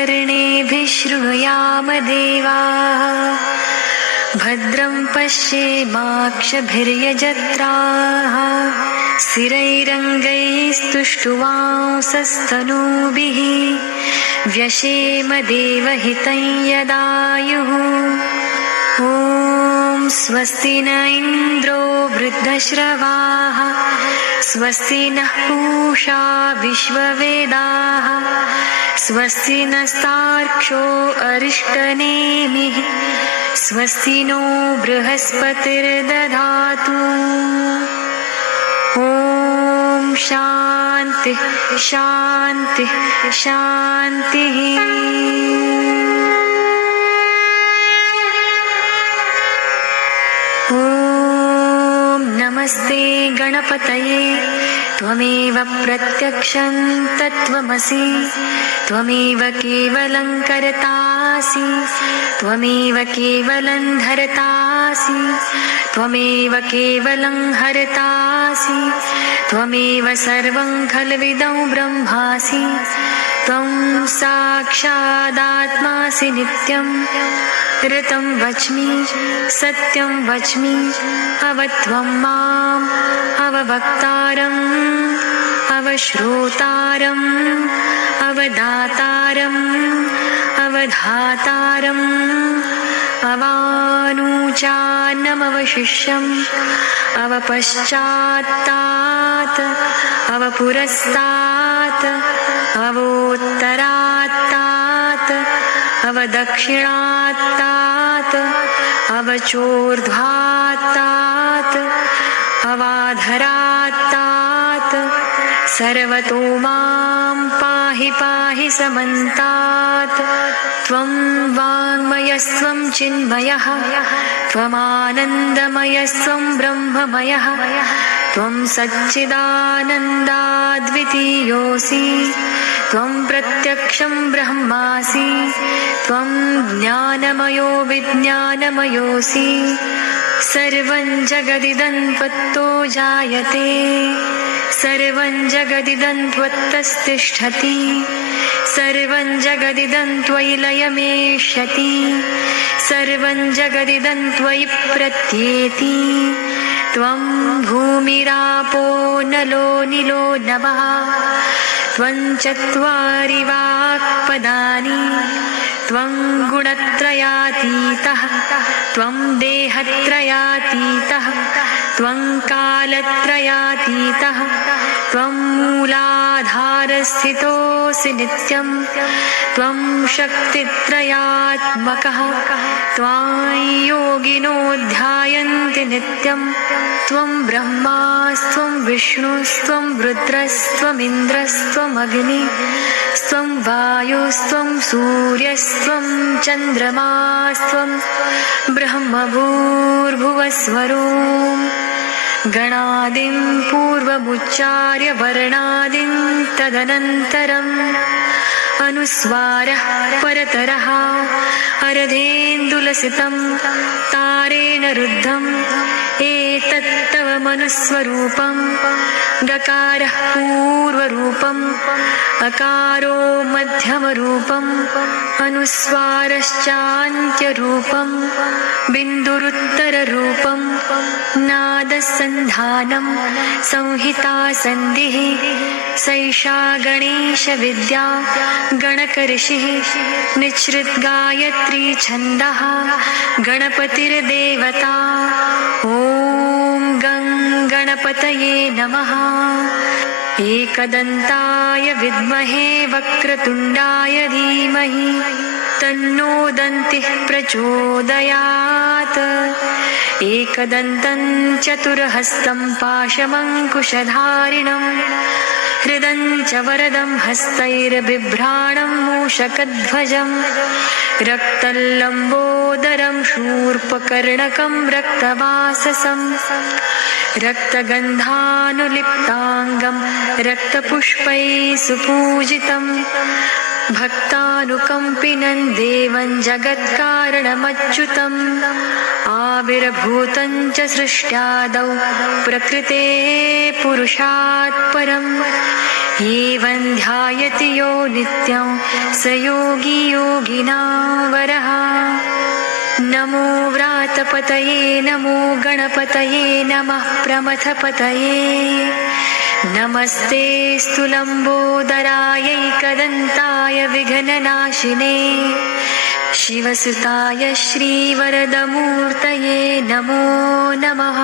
कर्णेभिः शृणुयाम देवाः भद्रं पश्येमाक्षभिर्यजत्राः स्थिरैरङ्गैस्तुष्टुवांसस्तनूभिः व्यशेम देवहितं यदायुः ॐ स्वस्ति न इन्द्रो वृद्धश्रवाः स्वस्ति नः पूषा विश्ववेदाः स्वस्ति नस्तार्क्ष्यो अरिष्टनेमिः स्वस्ति नो बृहस्पतिर्दधातु ॐ शान्ति शान्ति शान्तिः। ॐ नमस्ते गणपतये त्वमेव प्रत्यक्षं तत्त्वमसि त्वमेव केवलं कर्तासि त्वमेव केवलं धर्तासि त्वमेव केवलं हर्तासि त्वमेव सर्वं खल्विदं ब्रह्मासि त्वं साक्षादात्मासि नित्यं ऋतं वच्मि सत्यं वच्मि अवत्वं माम् अववक्तारम् अवश्रोतारम् अवदातारम् अवधातारम् अवानुचानमवशिष्यम् अवपश्चात्तात् अवपुरस्तात् अवोत्तरात्तात् अवदक्षिणात्तात् अवचोर्ध्वात्तात् अवाधरात्तात् सर्वतो मां पाहि पाहि समन्तात् त्वं वाङ्मयस्त्वं चिन्मयः त्वमानन्दमयस्त्वं ब्रह्ममयः त्वं सच्चिदानन्दाद्वितीयोऽसि त्वं प्रत्यक्षं ब्रह्मासि त्वं ज्ञानमयो विज्ञानमयोऽसि सर्वं जगदिदं त्वत्तो जायते सर्वं जगदिदं त्वत्तस्तिष्ठति सर्वं जगदिदं त्वयि लयमेष्यति सर्वं जगदिदं त्वयि प्रत्येति त्वं भूमिरापो नलो निलो नभः त्वं चत्वारि वाक्पदानि त्वं गुणत्रयातीतः त्वं देहत्रयातीतः त्वं कालत्रयातीतः त्वं मूलाधारस्थितोऽसि नित्यं त्वं शक्तित्रयात्मकः त्वां योगिनो ध्यायन्ति नित्यं त्वं ब्रह्मास्त्वं विष्णुस्त्वं रुद्रस्त्वमिन्द्रस्त्वमग्निस्त्वं वायुस्त्वं सूर्यस्त्वं चन्द्रमास्त्वं ब्रह्मभूर्भुवस्वरूं गणादिं पूर्वमुच्चार्य वर्णादिं तदनन्तरम् अनुस्वारः परतरः अर्धेन्दुलसितं तारेण रुद्धम् एतत्तव मनुस्वरूपं गकारः पूर्वरूपम् अकारो मध्यमरूपम् अनुस्वारश्चान्त्यरूपम् बिन्दुरुत्तररूपम् नादसन्धानं संहिता सन्धिः सैषा गणेशविद्या गणकऋषिः निःसृद्गायत्री छन्दः गणपतिर्देवता ॐ गं गणपतये नमः एकदन्ताय विद्महे वक्रतुण्डाय धीमहि तन्नो दन्तिः प्रचोदयात् एकदन्तं चतुर्हस्तं पाशमङ्कुशधारिणं हृदं च वरदं हस्तैर्बिभ्राणं मूषकध्वजं रक्तल्लम्बोदरं शूर्पकर्णकं रक्तवाससं रक्तगन्धानुलिप्ताङ्गं रक्तपुष्पैः सुपूजितं भक्तानुकम्पिनं देवं जगत्कारणमच्युतम् आविर्भूतं च सृष्ट्यादौ प्रकृते पुरुषात् परं एवं ध्यायति यो नित्यं स योगी योगिनां वरः। नमो व्रातपतये नमो गणपतये नमः प्रमथपतये। नमस्ते स्तुलम्बोदरायैकदन्ताय विघ्ननाशिने शिवसुताय श्रीवरदमूर्तये नमो नमः।